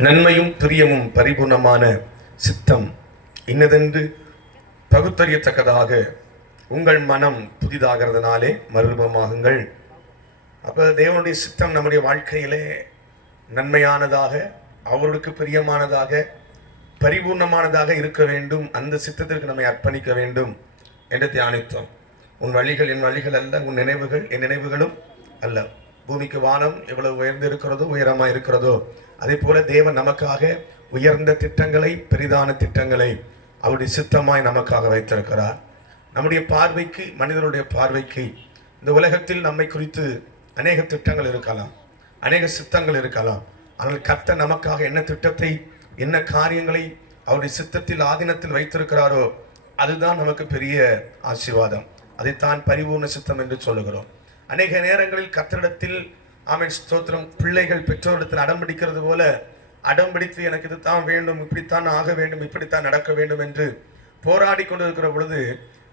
நன்மையும் பிரியமும் பரிபூர்ணமான சித்தம் இன்னதென்று பகுத்தறியத்தக்கதாக உங்கள் மனம் புதிதாகிறதுனாலே மறுரூபமாகுங்கள். அப்போ தேவனுடைய சித்தம் நம்முடைய வாழ்க்கையிலே நன்மையானதாக, அவருக்கு பிரியமானதாக, பரிபூர்ணமானதாக இருக்க வேண்டும். அந்த சித்தத்திற்கு நம்மை அர்ப்பணிக்க வேண்டும் என்று தியானித்தோம். உன் வழிகள் என் வழிகள் அல்ல, உன் நினைவுகள் என் நினைவுகளும் அல்ல. பூமிக்கு வானம் எவ்வளவு உயர்ந்து இருக்கிறதோ, உயரமாக இருக்கிறதோ, அதே போல தேவன் நமக்காக உயர்ந்த திட்டங்களை, பெரிதான திட்டங்களை அவருடைய சித்தமாய் நமக்காக வைத்திருக்கிறார். நம்முடைய பார்வைக்கு, மனிதனுடைய பார்வைக்கு இந்த உலகத்தில் நம்மை குறித்து அநேக திட்டங்கள் இருக்கலாம், அநேக சித்தங்கள் இருக்கலாம். ஆனால் கர்த்தர் நமக்காக என்ன திட்டத்தை, என்ன காரியங்களை அவருடைய சித்தத்தில், ஆதீனத்தில் வைத்திருக்கிறாரோ அதுதான் நமக்கு பெரிய ஆசீர்வாதம். அதைத்தான் பரிபூர்ண சித்தம் என்று சொல்லுகிறோம். அநேக நேரங்களில் கர்த்தரிடத்தில் ஆமென் ஸ்தோத்திரம், பிள்ளைகள் பெற்றோரிடத்தில் அடம்பிடிக்கிறது போல அடம்பிடித்து எனக்கு இதுதான் வேண்டும், இப்படித்தான் ஆக வேண்டும், இப்படித்தான் நடக்க வேண்டும் என்று போராடி கொண்டிருக்கிற பொழுது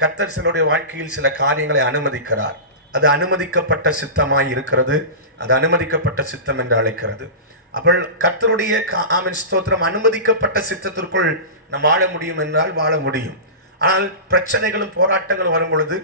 கர்த்தர் சிலருடைய வாழ்க்கையில் சில காரியங்களை அனுமதிக்கிறார். அது அனுமதிக்கப்பட்ட சித்தமாய் இருக்கிறது. அது அனுமதிக்கப்பட்ட சித்தம் என்று அழைக்கிறது. அப்போ கர்த்தருடைய ஆமென் ஸ்தோத்திரம் அனுமதிக்கப்பட்ட சித்தத்திற்குள் நாம் வாழ முடியும் என்றால் வாழ முடியும். ஆனால் பிரச்சனைகளும் போராட்டங்களும் வரும் பொழுது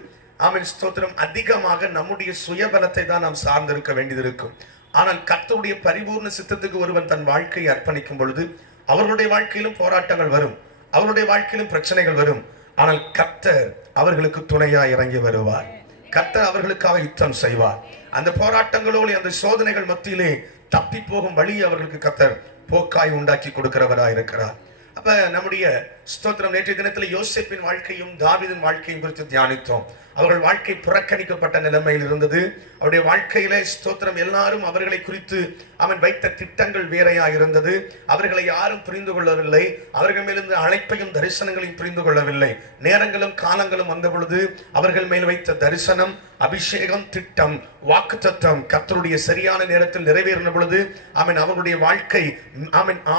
ஆமென் ஸ்தோத்திரம் அதிகமாக நம்முடைய சுயபலத்தை தான் நாம் சார்ந்திருக்க வேண்டியது இருக்கும். ஆனால் கர்த்தருடைய பரிபூர்ண சித்தத்துக்கு ஒருவன் தன் வாழ்க்கையை அர்ப்பணிக்கும் பொழுது அவர்களுடைய வாழ்க்கையிலும் போராட்டங்கள் வரும், அவருடைய வாழ்க்கையிலும் பிரச்சனைகள் வரும். ஆனால் கர்த்தர் அவர்களுக்கு துணையாய் இறங்கி வருவார். கர்த்தர் அவர்களுக்காக யுத்தம் செய்வார். அந்த போராட்டங்களோடு, அந்த சோதனைகள் மத்தியிலே தப்பி போகும் வழி அவர்களுக்கு கர்த்தர் போக்காய் உண்டாக்கி கொடுக்கிறவராய் இருக்கிறார். அப்ப நம்முடைய ஸ்தோத்திரம் நேற்றைய தினத்தில் யோசேப்பின் வாழ்க்கையும் தாவீதின் வாழ்க்கையும் குறித்து தியானித்தோம். அவர்கள் வாழ்க்கை புறக்கணிக்கப்பட்ட நிலைமையில் இருந்தது. அவருடைய வாழ்க்கையில ஸ்தோத்திரம் எல்லாரும் அவர்களை குறித்து அவன் வைத்த திட்டங்கள் வேறையாக இருந்தது. அவர்களை யாரும் புரிந்து கொள்ளவில்லை. அவர்கள் மேலிருந்து அழைப்பையும் தரிசனங்களையும் புரிந்து கொள்ளவில்லை. நேரங்களும் காலங்களும் வந்த பொழுது அவர்கள் மேல் வைத்த தரிசனம், அபிஷேகம், திட்டம், வாக்குத்தத்தம் கர்த்தருடைய சரியான நேரத்தில் நிறைவேறின பொழுது அவனுடைய வாழ்க்கை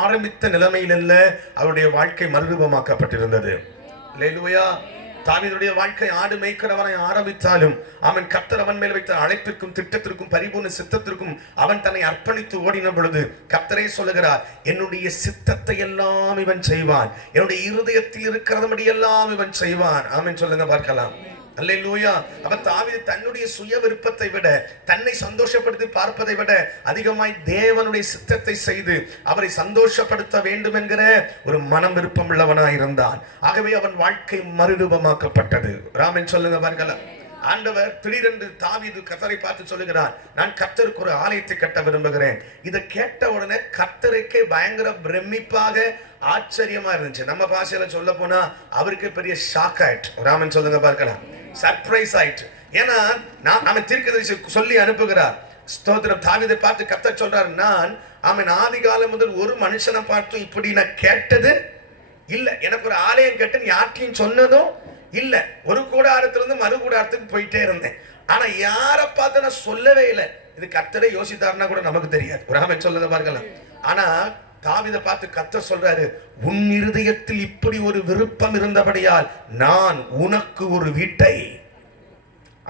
ஆரம்பித்த நிலைமையில் அல்ல, அவருடைய வாழ்க்கை மறுரூபமாக்கப்பட்டிருந்தது. அல்லேலூயா. தாவீதுடைய வாழ்க்கை ஆடு மேய்க்கிறவனை ஆரம்பித்தாலும் அவன் கர்த்தர் அவன் மேல் வைத்த அழைப்பிற்கும், திட்டத்திற்கும், பரிபூர்ண சித்தத்திற்கும் அவன் தன்னை அர்ப்பணித்து ஓடின பொழுது கர்த்தரே சொல்லுகிறார், என்னுடைய சித்தத்தை எல்லாம் இவன் செய்வான், என்னுடைய இருதயத்தில் இருக்கிறதபடி எல்லாம் இவன் செய்வான். ஆமென் சொல்லுங்க பார்க்கலாம். அல்லேலூயா. அப்ப தாவீது தன்னுடைய சுய விருப்பத்தை விட, தன்னை சந்தோஷப்படுத்தி பார்ப்பதை விட அதிகமாய் தேவனுடைய சித்தத்தை செய்து அவரை சந்தோஷப்படுத்த வேண்டும் என்கிற ஒரு மனம் விருப்பம் உள்ளவனாய் இருந்தான். ஆகவே அவன் வாழ்க்கை மறுரூபமாக்கப்பட்டது. ராமன் சொல்லுங்க பார்க்கலாம். ஆண்டவர் திடீரென்று தாவீது கர்த்தரை பார்த்து சொல்லுகிறார், நான் கர்த்தருக்கு ஒரு ஆலயத்தை கட்ட விரும்புகிறேன். இதை கேட்ட உடனே கர்த்தருக்கே பயங்கர பிரமிப்பாக, ஆச்சரியமா இருந்துச்சு. நம்ம பாஷையில சொல்ல போனா அவருக்கு பெரிய ஷாக் ஆயிட்டு. ராமன் சொல்லுங்க பார்க்கலாம். சர்ப்ரைஸ் ஆயிட்டு. ஏன்னா அவன் தீர்க்கதரிசி சொல்லி அனுப்புகிறார். ஸ்தோத்திரம். தாவீதை பார்த்து கர்த்தர் சொல்றார், நான் அவன் ஆதி காலம் முதல் ஒரு மனுஷனை பார்த்து இப்படி நான் கேட்டது இல்ல, எனக்கு ஒரு ஆலயம் கட்டுன்னு யார்ட்டையும் சொன்னதும் இல்ல. ஒரு கூடாரத்திலிருந்து மறு கூடாரத்துக்கு போயிட்டே இருந்தேன். ஆனா யாரை பார்த்து நான் சொல்லவே இல்லை. இது கர்த்தரை யோசித்தாருன்னா கூட நமக்கு தெரியாது. ராமன் சொல்லுங்க பார்க்கலாம். ஆனா தாவீதை பார்த்து கர்த்தர் சொல்றாரு, உன் இருதயத்தில் இப்படி ஒரு விருப்பம் இருந்தபடியால் நான் உனக்கு ஒரு வீட்டை.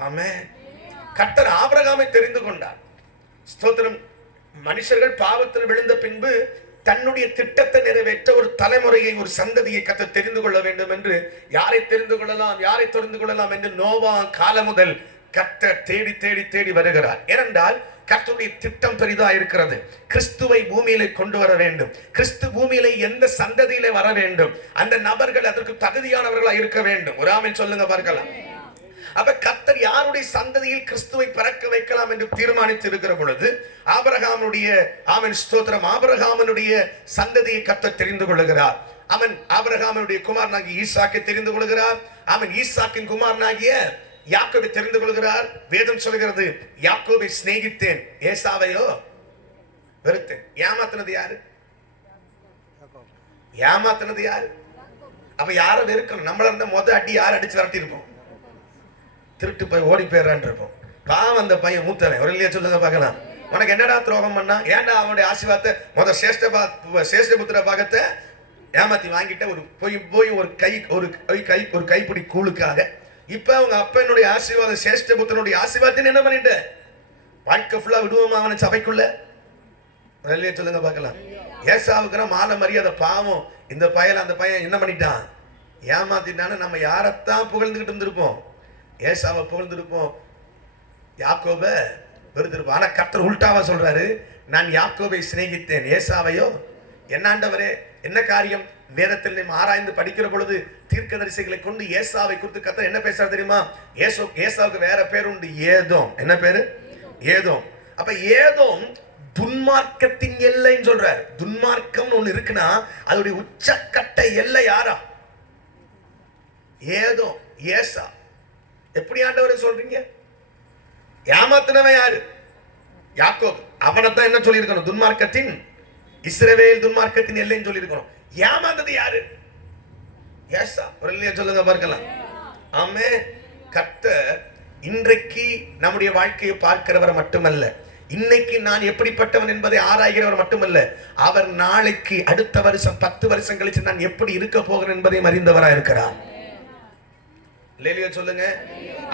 ஆமென். கர்த்தர் ஆபிரகாமை தெரிந்து கொண்டார். ஸ்தோத்திரம். மனுஷர்கள் பாவத்தில் விழுந்த பின்பு தன்னுடைய திட்டத்தை நிறைவேற்ற ஒரு தலைமுறையை, ஒரு சந்ததியை கர்த்தர் தெரிந்து கொள்ள வேண்டும் என்று, யாரை தெரிந்து கொள்ளலாம், யாரை தெரிந்து கொள்ளலாம் என்று நோவா காலம் முதல் கர்த்தர் தேடி தேடி தேடி வருகிறார். ஏனென்றால் கர்த்தருடைய திட்டம் பெரிதா இருக்கிறது. கிறிஸ்துவை பூமியிலே கொண்டு வர வேண்டும். கிறிஸ்து பூமியிலே எந்த சந்ததியிலே வர வேண்டும், அந்த நபர்கள் அதற்கு தகுதியானவர்களா இருக்க வேண்டும். ஒரு ஆமென் சொல்லுங்க பார்க்கலாம். அப்ப கர்த்தர் யாருடைய சந்ததியில் கிறிஸ்துவை பிறக்க வைக்கலாம் என்று தீர்மானித்து இருக்கிற பொழுது ஆபிரகாமுடைய ஆமென் ஸ்தோத்திரம், ஆபிரகாமுடைய சந்ததியை கர்த்தர் தெரிந்து கொள்ளுகிறார். அவன் ஆபிரகாமுடைய குமாரனாகிய ஈசாக்கை தெரிந்து கொள்கிறார். அவன் ஈசாக்கின் குமாரனாகிய யாக்கோபை தெரிந்து கொள்கிறார். வேதம் சொல்கிறது, யாக்கோபை சிநேகித்தேன், ஏசாவையோ வெறுத்தேன். ஏமாத்தினது யாரு? ஏமாத்தினது யாரு? அப்ப யாரை வெறுக்கணும்? நம்மள இருந்த முத அடி யார் அடிச்சு விரட்டி இருப்போம்? திருட்டு போய் ஓடி போயிடறான் இருப்போம். பாவம் அந்த பையன் மூத்தவன். ஒரு இல்லையா சொல்லுங்க பார்க்கலாம். உனக்கு என்னடா துரோகம் பண்ணா? ஏன்டா அவனுடைய ஆசீர்வாதத்தை முத சேஷ்டபுத்திர பாகத்தை ஏமாத்தி வாங்கிட்ட ஒரு போய் ஒரு கைப்பிடி கூழுக்காக. இப்ப அவங்க அப்பனுடைய ஆசீர்வாதம், சேஷ்டபுத்திரனுடைய ஆசீர்வாதத்தை என்ன பண்ணிட்ட? வாழ்க்கை ஃபுல்லா விடுவோமா அவனை சபைக்குள்ள? சொல்லுங்க பார்க்கலாம். ஏசாவுக்குற மாலை மரியாதை பாவம். இந்த பையன் அந்த பையன் என்ன பண்ணிட்டான், ஏமாத்திட்டான்னு நம்ம யாரைத்தான் புகழ்ந்துகிட்டு இருந்திருப்போம்? ஏசாவை புகழ்ந்திருப்போம், யாக்கோப வெறுத்திருப்போம். ஆனா கர்த்தர் உல்டாவா சொல்றாரு, நான் யாக்கோபை சிநேகித்தேன், ஏசாவையோ என்ன ஆண்டவரே என்ன காரியம்? வேதத்தில் நம்ம ஆராய்ந்து படிக்கிற பொழுது தீர்க்கதரிசிகளை கொண்டு ஏசாவை குறித்து கர்த்தர் என்ன பேசுறாரு தெரியுமா? ஏசாவுக்கு வேற பேர் உண்டு, ஏதோம். என்ன பேரு? ஏதோம். அப்ப ஏதோம் துன்மார்க்கத்தின் எல்லைன்னு சொல்றாரு. துன்மார்க்கம் ஒண்ணு இருக்குன்னா அதோடைய உச்சக்கட்ட எல்லை யாரா? ஏதோ ஏசா. எப்படி ஆண்டவரை சொல்றீங்க? ஏமாத்தினவன் யாரு? யாக்கோபு. அவனைத்தான் என்ன சொல்லி இருக்கணும்? துன்மார்க்கத்தின் இஸ்ரவேல் துன்மார்க்கத்தின் எல்லைன்னு சொல்லி இருக்கணும். ஏமாந்தது யாரு? ஏசா. ஒரு இல்லையா சொல்லுங்க பார்க்கலாம். ஆமே. கர்த்தர் இன்றைக்கு நம்முடைய வாழ்க்கையை பார்க்கிறவர் மட்டுமல்ல, இன்னைக்கு நான் எப்படிப்பட்டவன் என்பதை ஆராய்கிறவர் மட்டுமல்ல, அவர் நாளைக்கு அடுத்த வருஷம் 10 வருஷம் கழிச்சு நான் எப்படி இருக்க போகிறேன் என்பதையும் அறிந்தவராக இருக்கிறார். லேலியா சொல்லுங்க.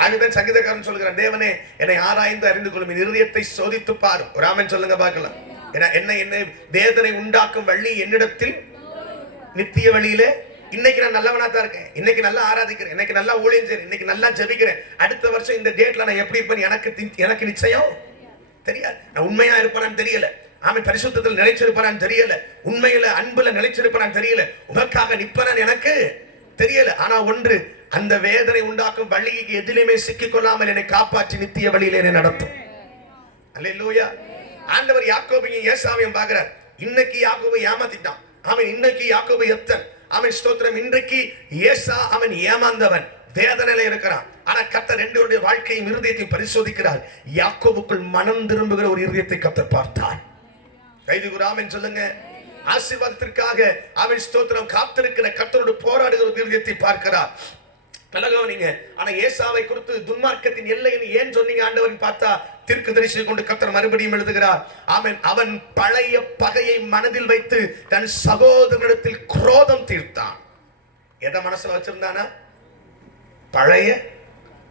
ஆகவே சங்கீதக்காரன் சொல்கிறான், தேவனே என்னை ஆராய்ந்து அறிந்து கொள்ளும், என் இருதயத்தை சோதித்து பாரும். ஒரு ஆமென் சொல்லுங்க பார்க்கலாம். என்னை வேதனை உண்டாக்கும் வழி என்னிடத்தில் நித்திய வழியிலே. இன்னைக்கு நான் நல்லவனா தான் இருக்கேன், இன்னைக்கு நல்லா ஆராதிக்கிறேன், இன்னைக்கு நல்லா ஊழியம் செய்றேன், இன்னைக்கு நல்லா ஜெபிக்கிறேன். அடுத்த வருஷம் இந்த டேட்ல நான் எப்படி இருப்பேன் எனக்கு நிச்சயம் தெரியாது. நான் உண்மையா இருப்பேனான்னு தெரியல, ஆமென், பரிசுத்தத்தில் நிலைச்சிருப்பானான்னு தெரியல, உண்மையில அன்புல நிலைச்சிருப்பானான்னு தெரியல, உனக்காக நிற்பனான்னு எனக்கு தெரியல. ஆனா ஒன்று, அந்த வேதனை உண்டாக்கும் வழிக்கு எதிலுமே சிக்கிக் கொள்ளாமல் என்னை காப்பாற்றி நித்திய வழியில என்னை நடத்தும். அல்லேலூயா. ஆண்டவர் யாக்கோபையும் ஏசாவையும் பார்க்கிறார். இன்னைக்கு யாக்கோபை ஏமாத்திட்டான், அவன் இன்னைக்கு யாக்கோபு எத்தன், அவன் ஸ்தோத்திரம். இன்றைக்கு ஏசா அவன் ஏமாந்தவன், வேதனையில இருக்கிறான். ஆனா கர்த்தர் ரெண்டுடைய வாழ்க்கையும் இருதயத்தையும் பரிசோதிக்கிறார். யாக்கோபுக்குள் மனம் திரும்புகிற ஒரு இருதயத்தை கர்த்தர் பார்த்தார். கைது ஆமென் சொல்லுங்க. ஆசீர்வாதத்திற்காக அவன் ஸ்தோத்திரம் காத்திருக்கிற கர்த்தரோடு போராடுகிற ஒரு இருதயத்தை பார்க்கிறார். கலகவனிங்க. ஆனா ஏசாவை குறித்து துன்மார்க்கத்தின் எல்லைன்னு ஏன் சொன்னீங்க ஆண்டவன் பார்த்தா, தீர்க்கதரிசியை கொண்டு கர்த்தர் மறுபடியும் எழுதுகிறார். ஆமென். அவன் பழைய பகையை மனதில் வைத்து தன் சகோதரனிடத்தில் குரோதம் தீர்த்தான். எதை மனசுல வச்சிருந்தானா? பழைய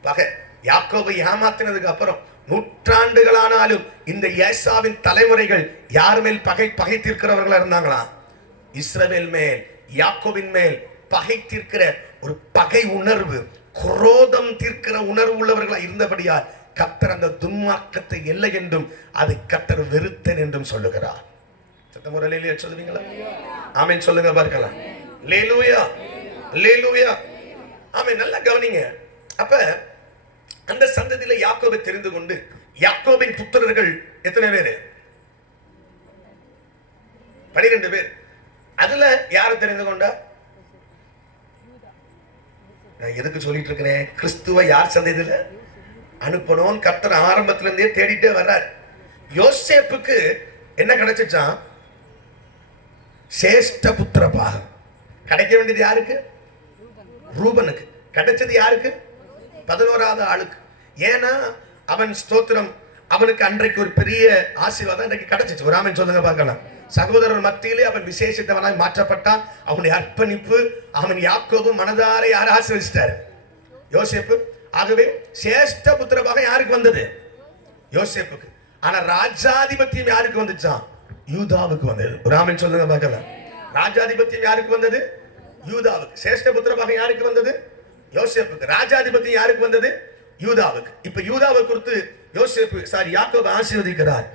பகை. யாக்கோபை ஏமாத்தினதுக்கு அப்புறம் நூற்றாண்டுகளானாலும் இந்த ஏசாவின் தலைமுறைகள் யார் மேல் பகை தீர்க்கிறவர்களா இருந்தாங்களா? இஸ்ரவேல் மேல், யாக்கோபின் மேல் பகை தீர்க்கிற ஒரு பகை உணர்வு, குரோதம் தீர்க்கிற உணர்வு உள்ளவர்களா இருந்தபடியால் கர்த்தர் அந்த துன்மார்க்கத்தை இல்லை என்றும் அதை கர்த்தர் வெறுத்தேன் என்றும் சொல்லுகிறார். சத்தமுறையிலே சொல்லுவீங்களா? ஆமென் சொல்லுங்க பார்க்கலாம். அல்லேலூயா, அல்லேலூயா. ஆமென். நல்லா கவனிங்க. அப்ப அந்த சந்ததியில யாக்கோபை தெரிந்து கொண்டு, யாக்கோபின் புத்திரர்கள் எத்தனை பேரு? 12 பேர். அதுல யாரை தெரிந்து கொண்டா? நான் எதுக்கு சொல்லிட்டு இருக்கிறேன்? கிறிஸ்துவ யார் சந்ததியில அனுப்பணும் கர்த்தர் ஆரம்பத்துல இருந்தே தேடிட்டே வர்றார். யோசேப்புக்கு என்ன கிடைச்சிச்சான்? சேஷ்ட புத்திர பாகம். கிடைக்க வேண்டியது யாருக்கு? ரூபனுக்கு. கிடைச்சது யாருக்கு? 11வது ஆளுக்கு. ஏன்னா அவன் ஸ்தோத்திரம், அவனுக்கு அன்றைக்கு ஒரு பெரிய ஆசீர்வாதம் அன்றைக்கு கிடைச்சிச்சு. ஒரு ஆமென் சொல்லுங்க பார்க்கலாம். சகோதரர் மத்தியிலே அவன் விசேஷித்தவனாய் மாற்றப்பட்டான். அவனுடைய அர்ப்பணிப்பு, அவன் யாக்கோபு மனதார யார் ஆசீர்வதிச்சிட்டாரு? யோசேப்பு. ஆகவே சேஷ்ட புத்திரமாக யாருக்கு வந்தது? யோசேப்புக்கு. ஆனா ராஜாதிபத்தியம் யாருக்கு வந்துச்சான்? யூதாவுக்கு வந்தது. ஒரு ஆமென் சொல்லுங்க பார்க்கலாம். ராஜாதிபத்தியம் யாருக்கு வந்தது? யூதாவுக்கு. சேஷ்ட புத்திரமாக யாருக்கு வந்தது? யோசேப்புக்கு. ராஜாதிபத்தியம் யாருக்கு வந்தது? யூதாவுக்கு. இப்ப யூதாவை குறித்து யாக்கோபு ஆசீர்வதிக்கிறார்.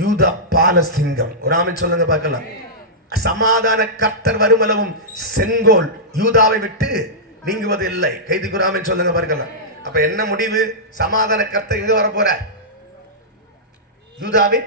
யூதா பாலசிங்கம். ஒரு ஆமென் சொல்லுங்க பார்க்கலாம். சமாதான கர்த்தர் வருமளவும் செங்கோல் யூதாவை விட்டு நீங்குவது இல்லை. கைதிக்கு ஆமென் சொல்லுங்க பார்க்கலாம். அப்ப என்ன முடிவு? சமாதான கர்த்தர் எங்க வர போற? யூதாவின்.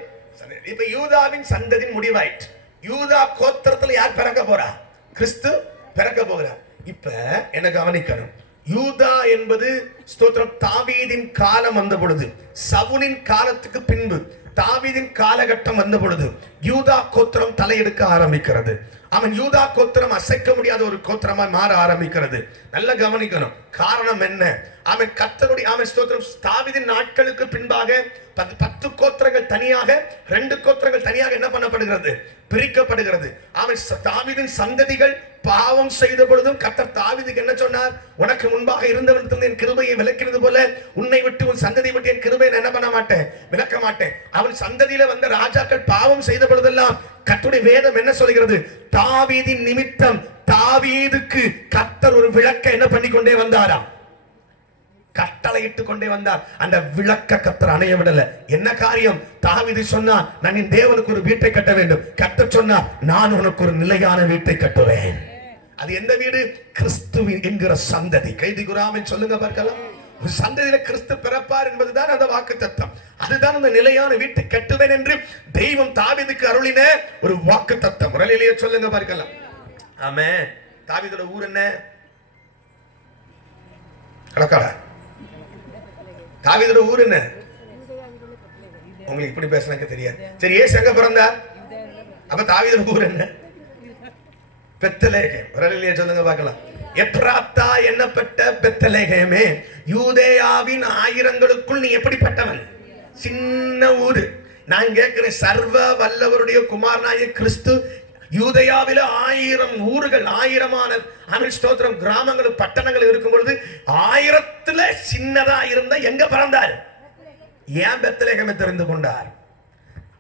இப்ப யூதாவின் சந்ததியின் முடிவாயிற்று. யூதா கோத்திரத்துல யார் பிறக்க போறா? கிறிஸ்து பிறக்க போகிறார். இப்ப என்ன கவனிக்கணும். யூதா என்பது ஸ்தோத்திரம் தாவீதின் காலம் வந்த பொழுது, சவுலின் காலத்துக்கு பின்பு தாவீதின் காலகட்டம் வந்த பொழுது யூதா கோத்திரம் தலையெடுக்க ஆரம்பிக்கிறது. அவன் யூதா கோத்திரம் அசைக்க முடியாத ஒரு கோத்திரமா மாற ஆரம்பிக்கிறது. நல்ல கவனிக்கணும். காரணம் என்ன? அவன் கர்த்தருடைய அவன் ஸ்தோத்திரம் தாவீதின் நாட்களுக்கு பின்பாக 10 கோத்திரங்கள் தனியாக 2 கோத்திரங்கள் தனியாக என்ன பண்ணப்படுகிறது? பிரிக்கப்படுகிறது. அவன் தாவீதின் சந்ததிகள் பாவம் செய்த பொழுதும் கர்த்தர் தாவீதுக்கு என்ன சொன்னார்? உனக்கு முன்பாக இருந்தவன் என் கிருபையை விலக்கிறது போல உன்னை விட்டு உன் சந்ததி விட்டு என் கிருபையை என்ன பண்ண மாட்டேன், விலக்க மாட்டேன். அவன் சந்ததியில வந்த ராஜாக்கள் பாவம் செய்த பொழுதெல்லாம் கர்த்தருடைய வேதம் என்ன சொல்கிறது? தாவீதின் நிமித்தம் தாவீதுக்கு கர்த்தர் ஒரு விளக்க என்ன பண்ணிக்கொண்டே வந்தாராம், கட்டளையிட்டு கொண்டே வந்தார். அந்த விளக்க கர்த்தர் அணைய விடல. என்ன காரியம்? தாவீது சொன்னார், நான் என் தேவனுக்கு ஒரு வீட்டை கட்ட வேண்டும். கர்த்தர் சொன்னார், நான் உனக்கு ஒரு நிலையான வீட்டை கட்டுவேன். அது எந்த வீடு? கிறிஸ்துவின் என்கிற சந்ததி. கைதி குராமை சொல்லுங்க பார்க்கலாம். ஒரு சந்ததியில கிறிஸ்து பிறப்பார் என்பதுதான் அந்த வாக்குத்தத்தம். அதுதான் அந்த நிலையான வீட்டை கட்டுவேன் என்று தெய்வம் தாவீதுக்கு அருளின ஒரு வாக்குத்தத்தம். முரளிலேயே சொல்லுங்க பார்க்கலாம். ஆமென். தாவீதோட ஊர் என்ன? கலக்காடா. தாவீதோட ஊர் என்ன? உங்களுக்கு இப்படி பேசுறாங்க தெரியாது. சரி, இயேசு எங்க பிறந்தார்? அப்ப தாவீதோட ஊர் என்ன? பெத்லகேம். முரளிலேயே சொல்லுங்க பார்க்கலாம். எப்ராத்தா என்னப்பட்ட பெத்லகேமே, யூதேயாவின் ஆயிரங்களுக்குள் நீ எப்படிப்பட்டவன்? சின்ன ஊரு. நான் கேட்கிறேன், சர்வ வல்லவருடைய குமாரனாகிய கிறிஸ்து யூதேயாவில 1000 ஊர்கள், 1000மான ஸ்தோத்திரம் கிராமங்களும் பட்டணங்கள் இருக்கும் பொழுது 1000த்துல சின்னதா இருந்த எங்க பிறந்தார்? ஏன் பெத்லகேமை தெரிந்து கொண்டார்?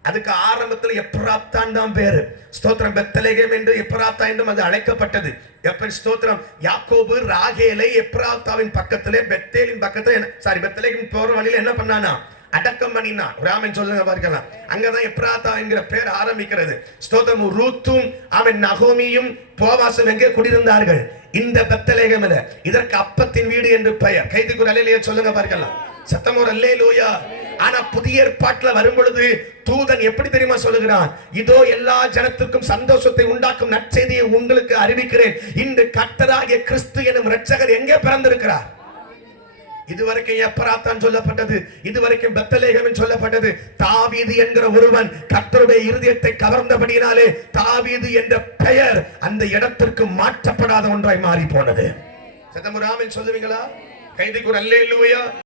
அதுக்கு ஆரம்பத்தில் எப்ராத்தான் தான் பேரு. ஸ்தோத்திரம் பெத்லகேம் என்று எப்ராத்தா என்றும் அது அழைக்கப்பட்டது. எப்ப ஸ்தோத்திரம் யாக்கோபு ராகேலை எப்ராத்தாவின் பக்கத்திலே பெத்தேலின் பக்கத்துல பெத்லகேம் போற வழியில என்ன பண்ணானா? அடக்கம் பண்ணினான். ராமன் சொல்லுங்க பார்க்கலாம். அங்கதான் எப்ராத்தா என்கிற பேர் ஆரம்பிக்கிறது. ஸ்தோத்திரம் ரூத்தும் அவன் நகோமியும் போவாசும் எங்கே குடியிருந்தார்கள்? இந்த பெத்லகேமில. இதற்கு அப்பத்தின் வீடு என்று பெயர். கைதிக்கு ஒரு அல்லேலூயா சொல்லுங்க பார்க்கலாம். சத்தம் ஒரு அல்லேலூயா. ஆனா புதிய ஏற்பாட்டுல வரும் பொழுது தூதன் எப்படி தெரியுமா சொல்லுகிறான்? இதோ எல்லா ஜனத்திற்கும் சந்தோஷத்தை உண்டாக்கும் நற்செய்தியை உங்களுக்கு அறிவிக்கிறேன். இன்று கர்த்தராகிய கிறிஸ்து எனும் இரட்சகர் எங்கே பிறந்திருக்கிறார்? இதுவரைக்கும் எப்ராத்தான் சொல்லப்பட்டது, இதுவரைக்கும் பெத்லகேம் சொல்லப்பட்டது. தாவீது என்கிற ஒருவன் கர்த்தருடைய இருதயத்தை கவர்ந்தபடியினாலே தாவீது என்ற பெயர் அந்த இடத்திற்கு மாற்றப்படாத ஒன்றாய் மாறி போனது. சத்தமுராமின் சொல்லுவீங்களா? கைதிக்கு ஒரு அல்லேலூயா.